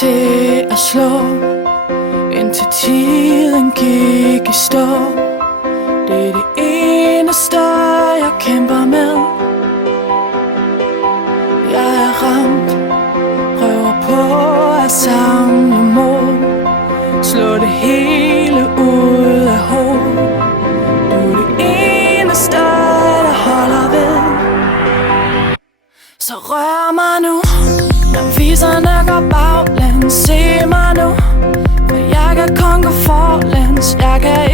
til at slå, indtil tiden gik i stå. Det er det eneste, jeg kæmper med. Jeg er ramt, prøver på at samle mod, slå det hele ud af hovedet. Du er det eneste, der holder ved. Så rør mig nu, når viserne går baglæns. Se mig nu, for jeg kan kun gå forlæns. Jeg kan